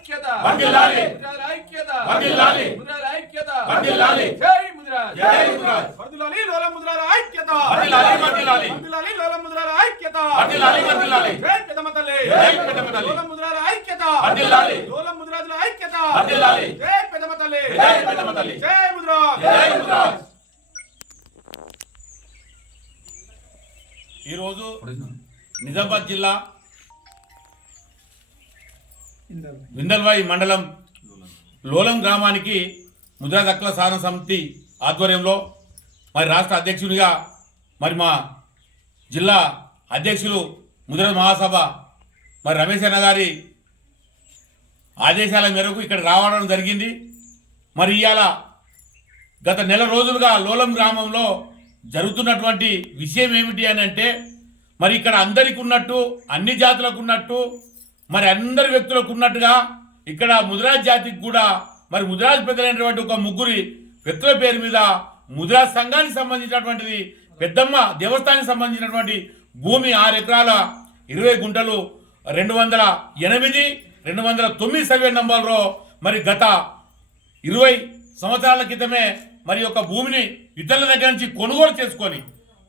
ఐక్యత వర్ధిల్లాలి ముద్రాల ఐక్యత వర్ధిల్లాలి ముద్రాల ఐక్యత వర్ధిల్లాలి జై ముద్రాజ్ జై ముద్రాజ్ వర్ధిల్లాలి లోల ముద్రాల ఐక్యత వర్ధిల్లాలి వర్ధిల్లాలి వర్ధిల్లాలి లోల ముద్రాల ఐక్యత వర్ధిల్లాలి వర్ధిల్లాలి జై పెద్దమ్మ తల్లి జై పెద్దమ్మ తల్లి లోల ముద్రాల ఐక్యత వర్ధిల్లాలి లోల ముద్రాల ఐక్యత వర్ధిల్లాలి జై పెద్దమ్మ తల్లి జై పెద్దమ్మ తల్లి జై ముద్రాజ్ జై ముద్రాజ్ ఈరోజు నిజామాబాద్ జిల్లా విందల్వాయి మండలం లోలం గ్రామానికి ముద్రాజ్ హక్కుల సాధన సమితి ఆధ్వర్యంలో మరి రాష్ట్ర అధ్యక్షునిగా మరి మా జిల్లా అధ్యక్షులు ముద్రాజ్ మహాసభ మరి రమేష్ అన్న గారి ఆదేశాల మేరకు ఇక్కడ రావడం జరిగింది. మరి ఇవాళ గత నెల రోజులుగా లోలం గ్రామంలో జరుగుతున్నటువంటి విషయం ఏమిటి అని అంటే మరి ఇక్కడ అందరికి ఉన్నట్టు అన్ని జాతులకు ఉన్నట్టు మరి అందరి వ్యక్తులకు ఉన్నట్టుగా ఇక్కడ ముద్రాజ్ జాతికి కూడా మరి ముద్రాజ్ పెద్దలైనటువంటి ఒక ముగ్గురి వ్యక్తుల పేరు మీద ముద్రాజ్ సంఘానికి సంబంధించినటువంటిది పెద్దమ్మ దేవస్థానానికి సంబంధించినటువంటి భూమి 6 ఎకరాల 20 గుంటలు 208 209 సర్వే నంబర్లో మరి గత 20 సంవత్సరాల క్రితమే మరి యొక్క భూమిని ఇతరుల దగ్గర నుంచి కొనుగోలు చేసుకొని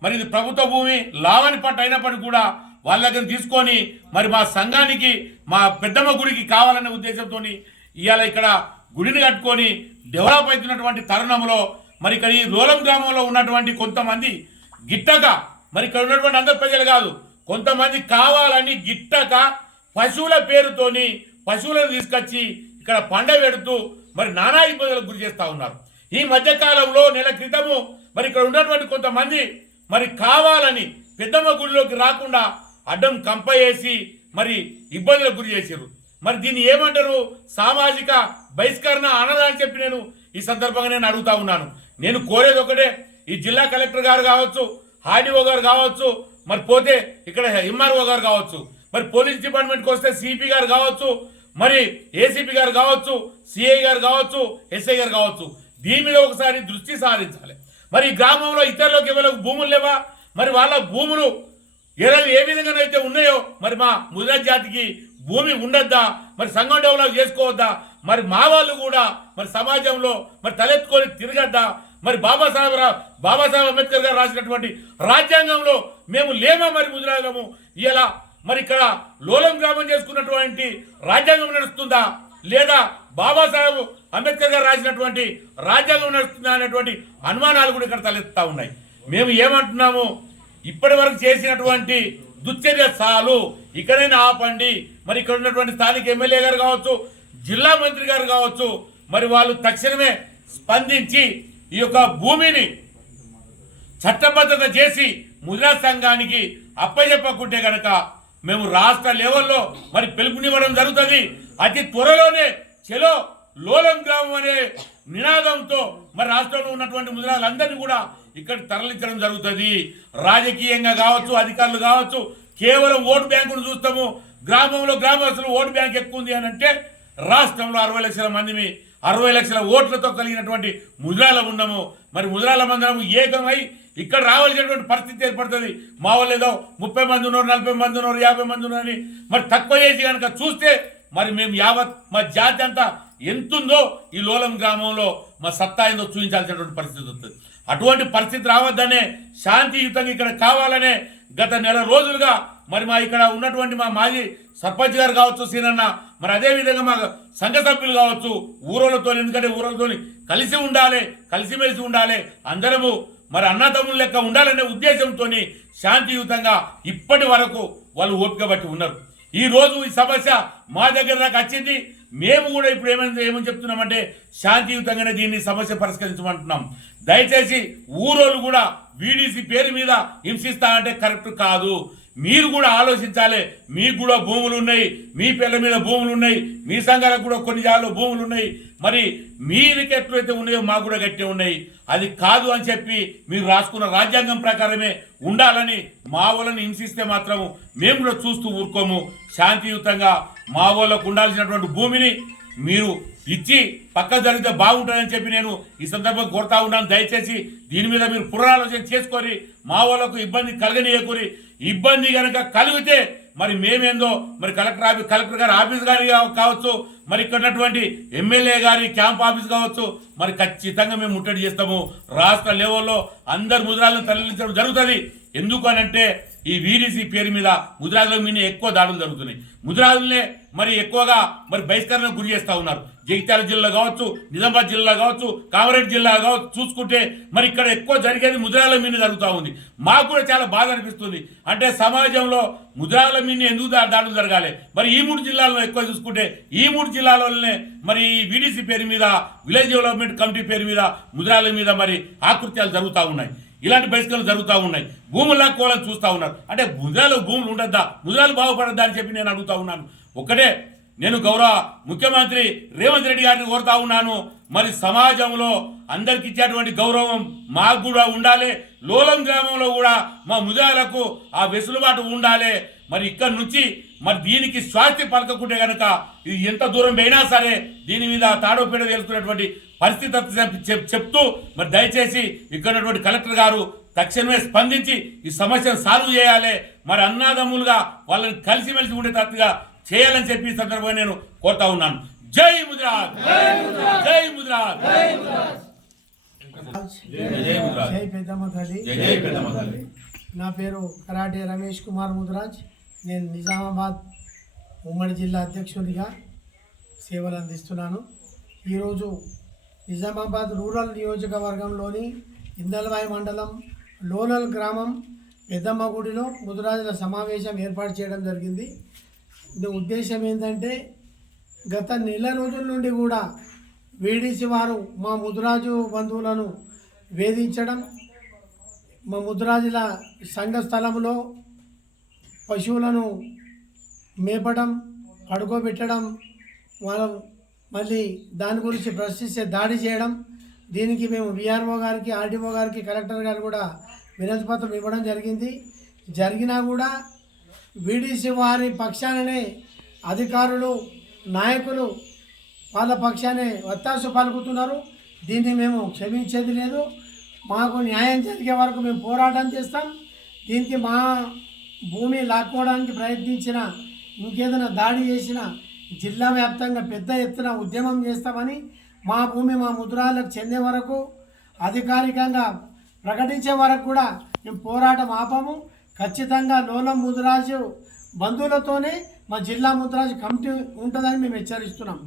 మరి ఇది ప్రభుత్వ భూమి లావని పట్టు అయినప్పటికీ కూడా వాళ్ళ దగ్గర తీసుకొని మరి మా సంఘానికి మా పెద్దమ్మ గుడికి కావాలనే ఉద్దేశంతో ఇవాళ ఇక్కడ గుడిని కట్టుకొని డెవలప్ అవుతున్నటువంటి తరుణంలో మరి ఇక్కడ ఈ లోలం గ్రామంలో ఉన్నటువంటి కొంతమంది గిట్టక మరి ఇక్కడ ఉన్నటువంటి అందరు ప్రజలు కాదు కొంతమంది కావాలని గిట్టక పశువుల పేరుతోని పశువులను తీసుకొచ్చి ఇక్కడ పండ పెడుతూ మరి నానా ఇబ్బందులకు గురి చేస్తూ ఉన్నారు. ఈ మధ్యకాలంలో నెల క్రితము మరి ఇక్కడ ఉన్నటువంటి కొంతమంది మరి కావాలని పెద్దమ్మ గుడిలోకి రాకుండా అడ్డం కంప వేసి మరి ఇబ్బందులకు గురి చేశారు. మరి దీన్ని ఏమంటారు? సామాజిక బహిష్కరణ అనదని చెప్పి నేను ఈ సందర్భంగా నేను అడుగుతా ఉన్నాను. నేను కోరేది ఒకటే, ఈ జిల్లా కలెక్టర్ గారు కావచ్చు, ఆర్డీఓ గారు కావచ్చు, మరి పోతే ఇక్కడ ఎంఆర్ఓ గారు కావచ్చు, మరి పోలీస్ డిపార్ట్మెంట్కి వస్తే సిపి గారు కావచ్చు, మరి ఏసీపీ గారు కావచ్చు, సిఐ గారు కావచ్చు, ఎస్ఐ గారు కావచ్చు, దీని మీద ఒకసారి దృష్టి సారించాలి. మరి ఈ గ్రామంలో ఇతరులకు ఎవరికి భూములు లేవా? మరి వాళ్ళ భూములు ఏ విధంగానైతే ఉన్నాయో మరి మా ముద్రాజ్ జాతికి భూమి ఉండద్దా? మరి సంఘం డెవలప్ చేసుకోవద్దా? మరి మా వాళ్ళు కూడా మరి సమాజంలో మరి తలెత్తుకొని తిరగద్దా? మరి బాబాసాహెబ్ అంబేద్కర్ గారు రాసినటువంటి రాజ్యాంగంలో మేము లేమా? మరి ముద్రాజము ఇలా మరి ఇక్కడ లోలం గ్రామం చేసుకున్నటువంటి రాజ్యాంగం నడుస్తుందా లేదా బాబాసాహెబ్ అంబేద్కర్ గారు రాసినటువంటి రాజ్యాంగం నడుస్తుందా అనేటువంటి అనుమానాలు కూడా ఇక్కడ తలెత్తుతా ఉన్నాయి. మేము ఏమంటున్నాము, ఇప్పటి వరకు చేసినటువంటి దుశ్చర్య చాలు, ఇక్కడైనా ఆపండి. మరి ఇక్కడ ఉన్నటువంటి స్థానిక ఎమ్మెల్యే గారు కావచ్చు, జిల్లా మంత్రి గారు కావచ్చు, మరి వాళ్ళు తక్షణమే స్పందించి ఈ యొక్క భూమిని చట్టబద్ధత చేసి ముద్రాజ్ సంఘానికి అప్పచెప్పకుంటే కనుక మేము రాష్ట్ర లెవెల్లో మరి పిలుపునివ్వడం జరుగుతుంది. అతి త్వరలోనే చలో లోలం గ్రామం అనే నినాదంతో మరి రాష్ట్రంలో ఉన్నటువంటి ముద్రాలందరినీ కూడా ఇక్కడ తరలించడం జరుగుతుంది. రాజకీయంగా కావచ్చు, అధికారులు కావచ్చు, కేవలం ఓటు బ్యాంకును చూస్తాము. గ్రామంలో గ్రామస్తులు ఓటు బ్యాంక్ ఎక్కువ ఉంది అని అంటే రాష్ట్రంలో 60 లక్షల మందిని 60 లక్షల ఓట్లతో కలిగినటువంటి ముద్రాల ఉన్నాము. మరి ముద్రాల మందరము ఏకమై ఇక్కడ రావాల్సినటువంటి పరిస్థితి ఏర్పడుతుంది. మా వాళ్ళు ఏదో 30 మంది ఉన్నారు, 40 మంది ఉన్నారు, 50 మంది ఉన్నారని మరి తక్కువ చేసి కనుక చూస్తే మరి మేము యావత్ మా జాతి అంతా ఎంతుందో ఈ లోలం గ్రామంలో మా సత్తా ఏందో చూపించాల్సినటువంటి పరిస్థితి వస్తుంది. అటువంటి పరిస్థితి రావద్దనే, శాంతియుతంగా ఇక్కడ కావాలనే గత నెల రోజులుగా మరి మా ఇక్కడ ఉన్నటువంటి మా మాజీ సర్పంచ్ గారు కావచ్చు, సీనన్న, మరి అదేవిధంగా మా సంఘ సభ్యులు కావచ్చు, ఊరోళ్ళతో, ఎందుకంటే ఊరోళ్ళతో కలిసి ఉండాలి, కలిసిమెలిసి ఉండాలి, అందరము మరి అన్నదమ్ముల లెక్క ఉండాలనే ఉద్దేశంతో శాంతియుతంగా ఇప్పటి వరకు వాళ్ళు ఓపిక బట్టి ఉన్నారు. ఈ రోజు ఈ సమస్య మా దగ్గర దాకా వచ్చింది. మేము కూడా ఇప్పుడు ఏమని చెప్తున్నామంటే శాంతియుతంగానే దీన్ని సమస్య పరిష్కరించమంటున్నాం. దయచేసి ఊరోళ్ళు కూడా వీడీసీ పేరు మీద హింసిస్తా అంటే కరెక్ట్ కాదు. మీరు కూడా ఆలోచించాలి. మీకు కూడా భూములు ఉన్నాయి, మీ పిల్లల మీద భూములు ఉన్నాయి, మీ సంఘాలకు కూడా కొన్ని జాగాలో భూములు ఉన్నాయి. మరి మీకు ఎట్లయితే ఉన్నాయో మాకు కూడా గట్టే ఉన్నాయి. అది కాదు అని చెప్పి మీరు రాసుకున్న రాజ్యాంగం ప్రకారమే ఉండాలని మా వాళ్ళని హింసిస్తే మాత్రం మేము కూడా చూస్తూ ఊరుకోము. శాంతియుతంగా మా వాళ్ళకు ఉండాల్సినటువంటి భూమిని మీరు ఇచ్చి పక్క జరిగితే బాగుంటుందని చెప్పి నేను ఈ సందర్భంగా కోరుతా ఉన్నాను. దయచేసి దీని మీద మీరు పునరాలోచన చేసుకొని మా వాళ్ళకు ఇబ్బంది కలగనీయకూరి. ఇబ్బంది కనుక కలిగితే మరి మేమేందో మరి కలెక్టర్ గారి ఆఫీస్ గారి కావచ్చు, మరి ఇక్కడ ఉన్నటువంటి ఎమ్మెల్యే గారి క్యాంప్ ఆఫీస్ కావచ్చు, మరి ఖచ్చితంగా మేము ముట్టడి చేస్తాము. రాష్ట్ర లెవెల్లో అందరు ముద్రాలను తరలించడం జరుగుతుంది. ఎందుకు అనంటే ఈ వీడీసీ పేరు మీద ముద్రాల మీద ఎక్కువ దాడులు జరుగుతున్నాయి. ముద్రాలనే మరి ఎక్కువగా మరి బహిష్కరణకు గురి చేస్తూ ఉన్నారు. జగిత్యాల జిల్లా కావచ్చు, నిజామాబాద్ జిల్లా కావచ్చు, కామారెడ్డి జిల్లా కావచ్చు, చూసుకుంటే మరి ఇక్కడ ఎక్కువ జరిగేది ముద్రాల మీద జరుగుతూ ఉంది. మాకు కూడా చాలా బాధ అనిపిస్తుంది. అంటే సమాజంలో ముద్రాల మీద ఎందుకు దాడులు జరగాలి? మరి ఈ 3 జిల్లాల్లో ఎక్కువ చూసుకుంటే ఈ 3 జిల్లాలోనే మరి వీడీసీ పేరు మీద, విలేజ్ డెవలప్మెంట్ కమిటీ పేరు మీద ముద్రాల మీద మరి ఆకృత్యాలు జరుగుతూ ఉన్నాయి. ఇలాంటి బహిష్కరణలు జరుగుతూ ఉన్నాయి. భూములు లాక్కోవాలని చూస్తూ ఉన్నారు. అంటే ముద్రాలు భూములు ఉండద్దా, ముద్రాలు బాగుపడద్దా అని చెప్పి నేను అడుగుతా ఉన్నాను. ఒకటే నేను గౌరవ ముఖ్యమంత్రి రేవంత్ రెడ్డి గారిని కోరుతా ఉన్నాను. మరి సమాజంలో అందరికి ఇచ్చేటువంటి గౌరవం మాకు కూడా ఉండాలి. లోలం గ్రామంలో కూడా మా ముద్రాలకు ఆ వెసులుబాటు ఉండాలి. మరి ఇక్కడ నుంచి మరి దీనికి స్వాస్థ్య పలకకుంటే కనుక ఇది ఎంత దూరం పోయినా సరే దీని మీద తాడోపేడ తెలుసుకున్నటువంటి పరిస్థితి చెప్తూ మరి దయచేసి ఇక్కడ ఉన్నటువంటి కలెక్టర్ గారు తక్షణమే స్పందించి ఈ సమస్యను సాల్వ్ చేయాలి. మరి అన్నాదమ్ములుగా వాళ్ళని కలిసిమెలిసి ఉండేటట్టుగా చేయాలని చెప్పి ఈ సందర్భంగా నేను కోరుతా ఉన్నాను. జై ముద్రాజ్, జై ముద్రాజ్, జై పెద్దమ్మ తల్లి. జై పెద్దమ్మ తల్లి. నా పేరు కరాటే రమేష్ కుమార్ ముద్రాజ్. నేను నిజామాబాద్ ఉమ్మడి జిల్లా అధ్యక్షుడిగా సేవలు అందిస్తున్నాను. ఈరోజు నిజామాబాద్ రూరల్ నియోజకవర్గంలోని ఇందల్వాయి మండలం లోనల్ గ్రామం పెద్దమ్మ గుడిలో ముద్రాజుల సమావేశం ఏర్పాటు చేయడం జరిగింది. ఇది ఉద్దేశం ఏంటంటే గత నెల రోజుల నుండి కూడా వీడీసీ వారు మా ముద్రాజు బంధువులను వేధించడం, మా ముద్రాజుల సంఘ స్థలంలో పశువులను మేపడం, పడుకోబెట్టడం, వాళ్ళ మళ్ళీ దాని గురించి ప్రశ్నిస్తే దాడి చేయడం. దీనికి మేము విఆర్ఓ గారికి, ఆర్డీఓ గారికి, కలెక్టర్ గారు కూడా వినతి పత్రం ఇవ్వడం జరిగింది. జరిగినా కూడా వీడీసీ వారి పక్షాననే అధికారులు, నాయకులు వాళ్ళ పక్షానే వత్తాసు పలుకుతున్నారు. దీన్ని మేము క్షమించేది లేదు. మాకు న్యాయం జరిగే వరకు మేము పోరాటం చేస్తాం. దీనికి మా భూమి లాక్కోవడానికి ప్రయత్నించిన, ఇంకేదైనా దాడి చేసిన జిల్లా వ్యాప్తంగా పెద్ద ఎత్తున ఉద్యమం చేస్తామని, మా భూమి మా ముద్రాలకు చెందే వరకు, అధికారికంగా ప్రకటించే వరకు కూడా మేము పోరాటం ఆపము. ఖచ్చితంగా లోలం ముద్రాజు బంధువులతోనే మా జిల్లా ముద్రాజు కమిటీ ఉంటుందని మేము హెచ్చరిస్తున్నాం.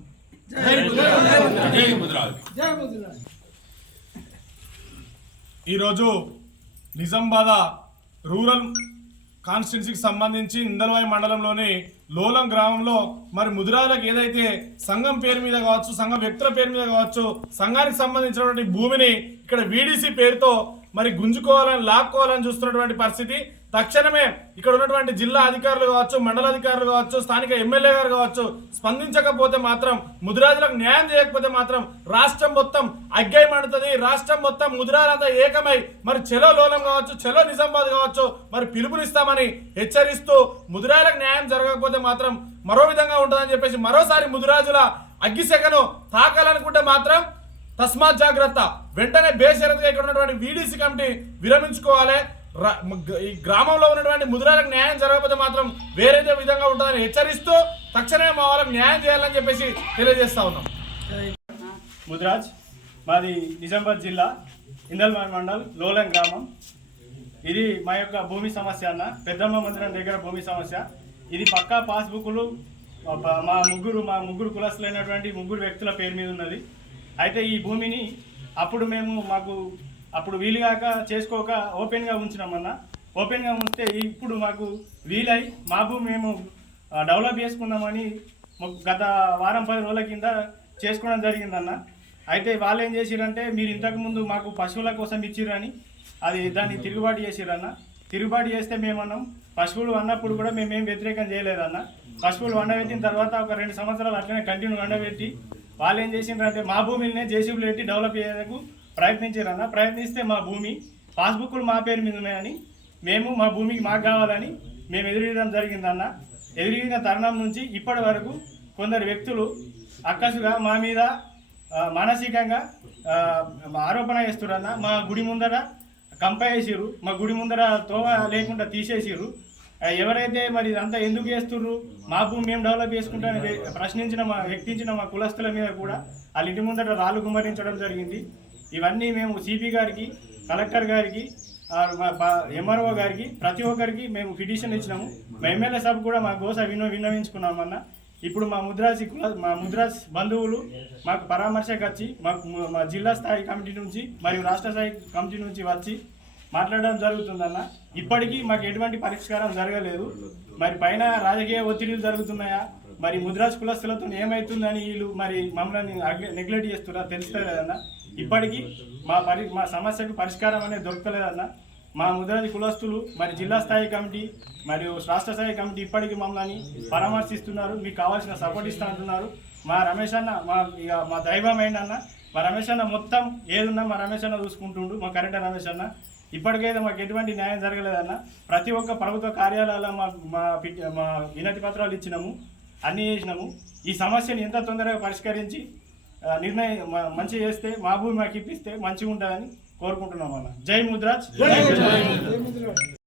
ఈరోజు నిజామాబాద్ రూరల్ కాన్స్టిట్యున్సీకి సంబంధించి ఇందల్వాయి మండలంలోని లోలం గ్రామంలో మరి ముదిరాలకు ఏదైతే సంఘం పేరు మీద కావచ్చు, సంఘం వ్యక్తుల పేరు మీద కావచ్చు, సంఘానికి సంబంధించినటువంటి భూమిని ఇక్కడ వీడీసీ పేరుతో మరి గుంజుకోవాలని, లాక్కోవాలని చూస్తున్నటువంటి పరిస్థితి. తక్షణమే ఇక్కడ ఉన్నటువంటి జిల్లా అధికారులు కావచ్చు, మండల అధికారులు కావచ్చు, స్థానిక ఎమ్మెల్యే గారు కావచ్చు స్పందించకపోతే మాత్రం, ముదిరాజులకు న్యాయం చేయకపోతే మాత్రం రాష్ట్రం మొత్తం అగ్గై మండుతుంది. రాష్ట్రం మొత్తం ముదిరాజులంతా ఏకమై మరి చెలో లోలం కావచ్చు, చెలో నిజామాబాద్ కావచ్చు మరి పిలుపునిస్తామని హెచ్చరిస్తూ, ముదిరాజులకు న్యాయం జరగకపోతే మాత్రం మరో విధంగా ఉంటుందని చెప్పేసి మరోసారి ముదిరాజుల అగ్గిశెకను తాకాలనుకుంటే మాత్రం తస్మాత్ జాగ్రత్త. వెంటనే బేషరతుగా ఇక్కడ ఉన్నటువంటి వీడీసీ కమిటీ విరమించుకోవాలి. ఈ గ్రామంలో ఉన్నటువంటి ముదిరాలకు న్యాయం జరగకపోతే మాత్రం వేరేదే విధంగా ఉంటుందని హెచ్చరిస్తూ తక్షణమే మా వాళ్ళకి న్యాయం చేయాలని చెప్పేసి తెలియజేస్తా ఉన్నాం. ముద్రాజ్, మాది నిజామాబాద్ జిల్లా ఇందల్వాయి మండల్ లోలం గ్రామం. ఇది మా యొక్క భూమి సమస్య అన్న, పెద్దమ్మ మందిరం దగ్గర భూమి సమస్య. ఇది పక్కా పాస్బుక్లు మా ముగ్గురు కులస్తులైనటువంటి 3 వ్యక్తుల పేరు మీద ఉన్నది. అయితే ఈ భూమిని అప్పుడు వీలుగాక చేసుకోక ఓపెన్గా ఉంచినామన్న. ఓపెన్గా ఉంచితే ఇప్పుడు మాకు వీలై మా భూమి మేము డెవలప్ చేసుకుందామని గత వారం 10 రోజుల కింద చేసుకోవడం జరిగిందన్న. అయితే వాళ్ళు ఏం చేసిరంటే, మీరు ఇంతకుముందు మాకు పశువుల కోసం ఇచ్చిరని దాన్ని తిరుగుబాటు చేసిరన్న. తిరుగుబాటు చేస్తే మేమన్నాం, పశువులు అన్నప్పుడు కూడా మేమేం వ్యతిరేకం చేయలేదన్న. పశువులు వండబెట్టిన తర్వాత ఒక 2 సంవత్సరాలు అట్లనే కంటిన్యూ వండబెట్టి వాళ్ళు ఏం చేసిండ్రంటే మా భూమిని జేసీబీలు పెట్టి డెవలప్ చేయడానికి ప్రయత్నించారన్న. ప్రయత్నిస్తే మా భూమి పాస్బుక్లు మా పేరు మీద ఉన్నాయని, మేము మా భూమికి మాకు కావాలని మేము ఎదురుగడం జరిగిందన్న. ఎదురుగిన తరుణం నుంచి ఇప్పటి వరకు కొందరు వ్యక్తులు అక్కసుగా మా మీద మానసికంగా ఆరోపణ చేస్తురన్న. మా గుడి ముందర కంప వేసిరు, మా గుడి ముందర తోవ లేకుండా తీసేసిరు. ఎవరైతే మరి ఇదంతా ఎందుకు చేస్తుర్రు మా భూమి మేము డెవలప్ చేసుకుంటామని వ్యక్తించిన మా కులస్తుల మీద కూడా వాళ్ళ ఇంటి ముందట రాళ్ళు గుమ్మరించడం జరిగింది. ఇవన్నీ మేము సిపి గారికి, కలెక్టర్ గారికి, ఎంఆర్ఓ గారికి, ప్రతి ఒక్కరికి మేము పిటిషన్ ఇచ్చినాము. మా ఎమ్మెల్యే సభ కూడా మా గోస విన్నవించుకున్నామన్న. ఇప్పుడు మా ముద్రాస్ బంధువులు మాకు పరామర్శకు వచ్చి మా జిల్లా స్థాయి కమిటీ నుంచి మరియు రాష్ట్ర స్థాయి కమిటీ నుంచి వచ్చి మాట్లాడడం జరుగుతుందన్న. ఇప్పటికీ మాకు ఎటువంటి పరిష్కారం జరగలేదు. మరి పైన రాజకీయ ఒత్తిడిలు జరుగుతున్నాయా, మరి ముద్రాస్ కులస్తులతో ఏమవుతుందని వీళ్ళు మరి మమ్మల్ని నెగ్లెక్ట్ చేస్తున్నారా తెలుస్తలేదన్న. ఇప్పటికీ మా సమస్యకు పరిష్కారం అనేది దొరకలేదన్న. మా ముద్రాజి కులస్తులు మరి జిల్లా స్థాయి కమిటీ మరియు రాష్ట్ర స్థాయి కమిటీ ఇప్పటికీ మమ్మల్ని పరామర్శిస్తున్నారు. మీకు కావాల్సిన సపోర్ట్ ఇస్తా అంటున్నారు. మా రమేష్ అన్న మా దైవం ఏంటన్న. మా రమేష్ అన్న మొత్తం ఏదున్నా మా రమేష్ అన్న చూసుకుంటుండు. మా కరెక్ట్ రమేష్ అన్న ఇప్పటికైతే మాకు ఎటువంటి న్యాయం జరగలేదన్న. ప్రతి ఒక్క ప్రభుత్వ కార్యాలయాల్లో మా వినతి పత్రాలు ఇచ్చినాము, అన్నీ చేసినాము. ఈ సమస్యను ఎంత తొందరగా పరిష్కరించి నిర్ణయం మంచి చేస్తే మా భూమి మాకు ఇప్పిస్తే మంచిగా ఉంటుందని కోరుకుంటున్నాం అన్న. జై ముద్రాజ్.